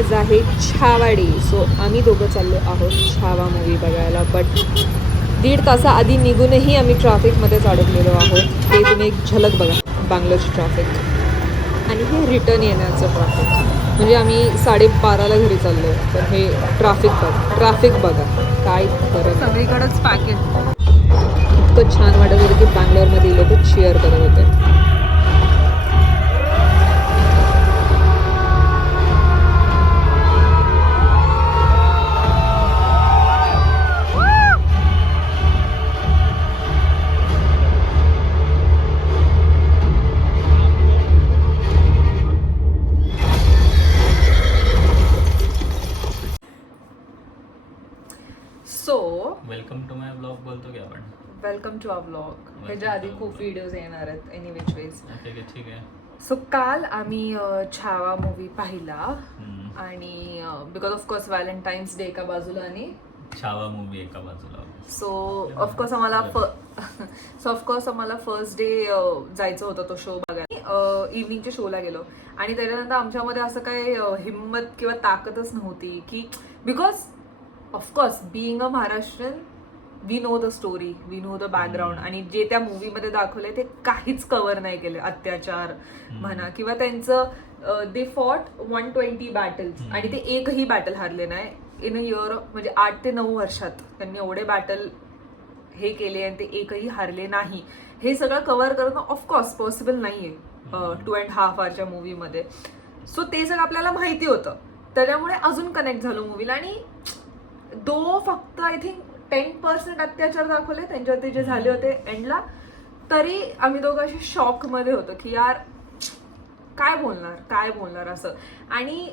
आज आहे Chhava day so आम्ही दोघं चाललो आहोत छावा मूवी बघायला. बट दीड तासा आधी निघूनही आम्ही ट्रॅफिकमध्येच अडकलेलो आहोत. हे तुम्ही एक झलक बघा बांगलोरची ट्रॅफिक आणि हे रिटर्न येण्याचं ट्रॅफिक म्हणजे आम्ही साडेबाराला घरी चाललो तर हे ट्रॅफिक बघा ट्रॅफिक बघा. काय नाही. सगळीकडेच पॅकेज इतकं छान वाटत होतं की बँगलोरमध्ये लोक cheer करत होते. वेलकम टू अ ब्लॉग ह्याच्या आधी खूप व्हिडिओज येणार आहेत एनी विच वेज ठीक आहे. सो काल आम्ही छावा मूवी पाहिला. आणि because of course Valentine's day एका बाजूला आणि छावा मूवी एका बाजूला सो ऑफकोर्स आम्हाला सो ऑफकोर्स आम्हाला फर्स्ट डे जायचं होतं तो शो बघायला. इव्हनिंगच्या शोला गेलो. आणि त्याच्यानंतर आमच्यामध्ये असं काय हिंमत किंवा ताकदच नव्हती की because of course being a Maharashtrian we know the story we know the background आणि जे त्या मूवीमध्ये दाखवलंय ते काहीच कव्हर नाही केले अत्याचार म्हणा. किंवा त्यांचं they fought one twenty battles आणि ते एकही बॅटल हारले नाही. इन अ इयर म्हणजे आठ ते नऊ वर्षात त्यांनी एवढे बॅटल हे केले आणि ते एकही हारले नाही. हे सगळं कव्हर करणं ऑफकोर्स पॉसिबल नाहीये टू अँड हाफ आवरच्या मूवीमध्ये सो ते सगळं आपल्याला माहिती होतं. त्याच्यामुळे अजून कनेक्ट झालो मूवीला आणि दो फक्त आय थिंक टेन पर्सेंट अत्याचार दाखवले. त्यांच्यावरती जे झाले होते एंडला तरी आम्ही दोघं असे शॉकमध्ये होतो की यार काय बोलणार काय बोलणार असं. आणि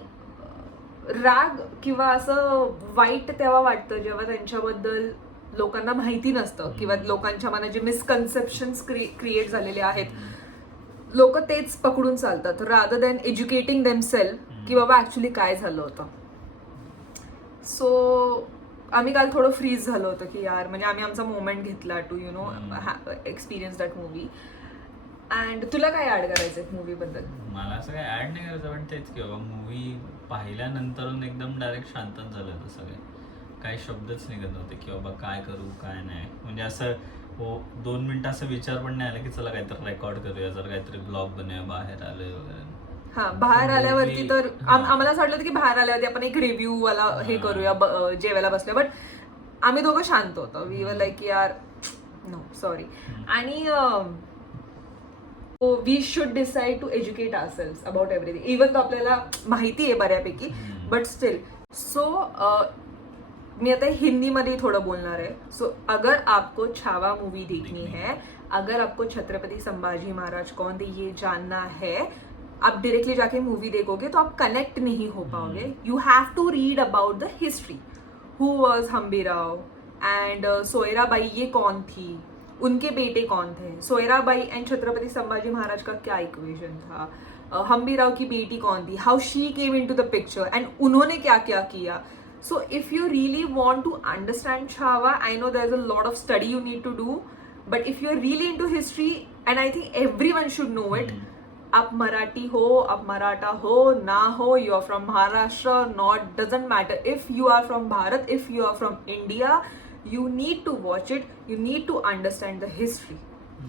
राग किंवा असं वाईट तेव्हा वाटतं जेव्हा त्यांच्याबद्दल लोकांना माहिती नसतं किंवा लोकांच्या मनात जे मिसकन्सेप्शन्स क्रिएट झालेले आहेत. लोक तेच पकडून चालतात रादर दॅन एज्युकेटिंग देमसेल की बाबा ऍक्च्युली काय झालं होतं. सो आम्ही काल थोडं फ्रीज झालो होतं की यार म्हणजे आम्ही आमचा मोमेंट घेतला to you know experience that movie and तुला काय ऍड करायचंय मूवी बद्दल? मला असं काही ऍड नाही करायचं पण तेच की बाबा मूवी पाहिल्यानंतरून एकदम डायरेक्ट शांतच झालं होतं सगळे. काही शब्दच निघत नव्हते की बाबा काय करू काय नाही. म्हणजे असं हो दोन मिनिटं असं विचार पण नाही आला की चला काहीतरी रेकॉर्ड करूया जर काहीतरी ब्लॉग बनवूया बाहेर आलोय वगैरे. हा बाहेर आल्यावरती तर आम-. आम्हाला असं वाटलं होतं की बाहेर आल्यावरती आपण एक रिव्ह्यू वाला हे. करूया ब- अं, जेवायला बसलो बट आम्ही दोघं शांत होतो. वी वर लाईक यार नो सॉरी आणि we should decide to educate selves about everything even तो आपल्याला माहिती आहे बऱ्यापैकी. बट स्टिल सो मैं आता हिंदी में ही थोड़ा बोलना है सो अगर आपको छावा मूवी देखनी है. अगर आपको छत्रपति संभाजी महाराज कौन थे ये जानना है आप डायरेक्टली जाके मूवी देखोगे तो आप कनेक्ट नहीं हो पाओगे. You have to read about the history who was Hambirrao and Soyarabai ये कौन थी? उनके बेटे कौन थे? सोयराबाई एंड छत्रपति संभाजी महाराज का क्या इक्वेशन था? Uh, हम्बीराव की बेटी कौन थी? How she came into the picture and उन्होंने क्या क्या किया? So if you really want to understand Chhaava I know there is a lot of study you need to do but if you are really into history and I think everyone should know it आप मराठी हो आप मराठा हो ना हो you are from Maharashtra not doesn't matter if you are from Bharat if you are from India, you need to watch it. You need to understand the history.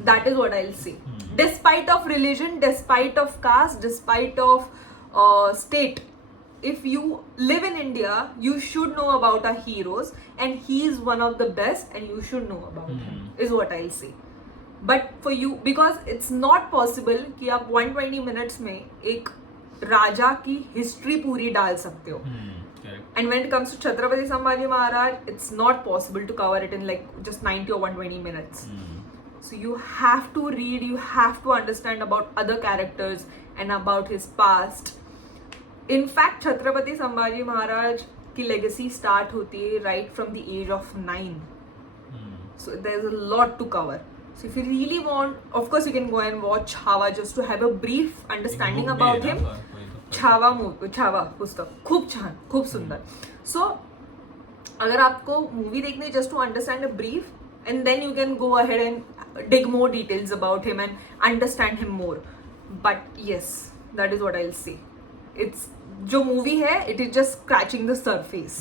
That is what I'll say. Despite of religion, despite of caste, despite of uh, state, if you live in India, you should know about our heroes, and he is one of the best, and you should know about him. Is what I'll say. But for you because it's not possible कि आप 120 minutes में एक राजा की history पूरी डाल सकते हो And when it comes to Chhatrapati Sambhaji Maharaj, it's not possible to cover it in like just 90 or 120 minutes. So you have to read, you have to understand about other characters and about his past. In fact, Chhatrapati Sambhaji Maharaj की legacy start होती है right from the age of nine. So there's a lot to cover. So if you really want, of course you can go and watch Hava just to have a brief understanding about him. Chhava Chhava पुस्तक खूप छान खूप सुंदर। So अगर आपको movie देखनी just to understand a brief and then you can go ahead and dig more details about him and understand him more but yes that is what I say it's जो movie है it is just scratching the surface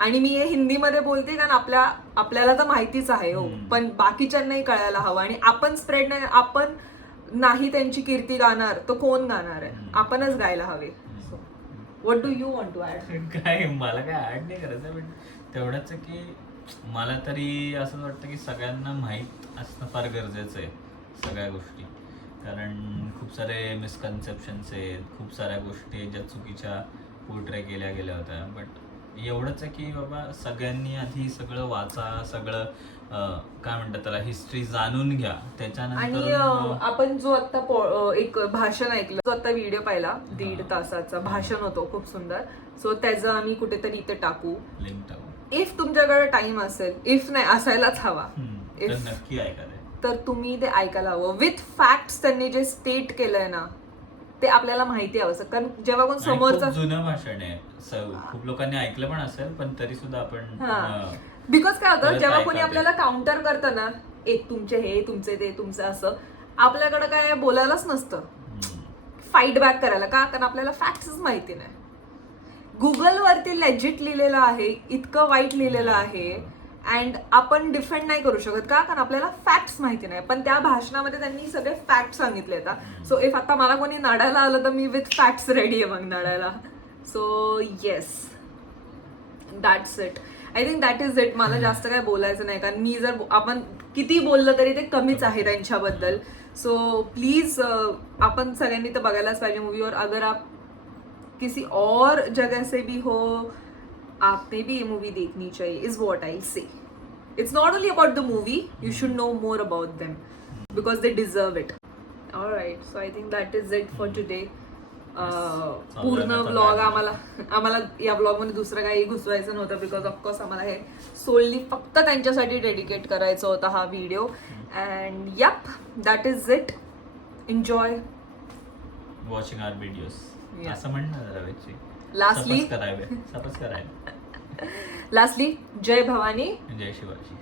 आणि मी हे हिंदीमध्ये बोलते कारण आपल्या आपल्याला तर माहितीच आहे हो. पण बाकीच्यांनाही कळायला हवं. आणि आपण स्प्रेड नाही आपण नाही त्यांची कीर्ती गाणार तर कोण गाणार आहे. आपणच गायला हवे. What do you want to add काय मला काय ऍड नाही करायचं पण तेवढंच की मला तरी असं वाटतं की सगळ्यांना माहीत असणं फार गरजेचं आहे सगळ्या गोष्टी. कारण खूप सारे मिसकन्सेप्शन्स आहेत खूप साऱ्या गोष्टी आहेत ज्या चुकीच्या पोर्ट्रे केल्या गेल्या होत्या. बट एवढंच आहे की बाबा सगळ्यांनी आधी सगळं वाचा सगळं अं, काय म्हणतात त्याला हिस्ट्री जाणून घ्या. आणि त्याच्यानंतर अं, आपण जो आता पो- अं, एक भाषण ऐकलं जो आता व्हिडिओ पाहिला दीड. तासाचा भाषण होतो खूप सुंदर. सो त्याचं आम्ही कुठेतरी इथे टाकू. लिंक टाकू. इफ तुमच्याकडे टाइम असेल इफ नाही असायलाच हवा. हम्म. तर If- नक्की ऐका ते. तर तुम्ही ते ऐकायला हवं. विथ फॅक्ट्स त्यांनी जे स्टेट केलंय ना ते आपल्याला माहिती हवं असं. कारण जेव्हा कोण समोरचा जुनं भाषण आहे स- खूप लोकांनी ऐकलं पण असेल पण तरी सुद्धा आपण हा. अं, बिकॉज काय होतं परत जेव्हा कोणी. आपल्याला काउंटर करतं ना एक तुमचे हे तुमचे ते तुमचं असं आपल्याकडे काय बोलायलाच नसतं हम्म. फाईट बॅक करायला का कारण आपल्याला फॅक्ट्सच माहिती नाही गुगल वरती लेजिट लिहिलेलं आहे इतकं वाईट लिहिलेलं आहे अँड आपण डिफेंड नाही करू शकत का? कारण आपल्याला फॅक्ट्स माहिती नाही. पण त्या भाषणामध्ये त्यांनी सगळे फॅक्ट सांगितले आता. सो इफ आता मला कोणी नाडायला आलं तर मी विथ फॅक्ट्स रेडी आहे मग नाडायला. So yes that's it I think that is it मला जास्त काय बोलायचं नाही. कारण मी जर आपण किती बोललं तरी ते कमीच आहे त्यांच्याबद्दल. सो प्लीज आपण सगळ्यांनी तर बघायलाच पाहिजे मूवीवर अगर आप किसी और जगह से भी हो आपने भी ये मूवी देखनी चाहिए is what I say it's not only about the movie you should know more about them because they deserve it right so I think that is it for today पूर्ण ब्लॉग. आम्हाला आम्हाला या ब्लॉगमध्ये दुसरं काही घुसवायचं नव्हतं बिकॉज़ ऑफकोर्स आम्हाला हे सोडली फक्त त्यांच्यासाठी डेडिकेट करायचं होता हा video and yup that is it enjoy watching our videos. असं म्हण करावे लास्टली जय भवानी. जय शिवाजी.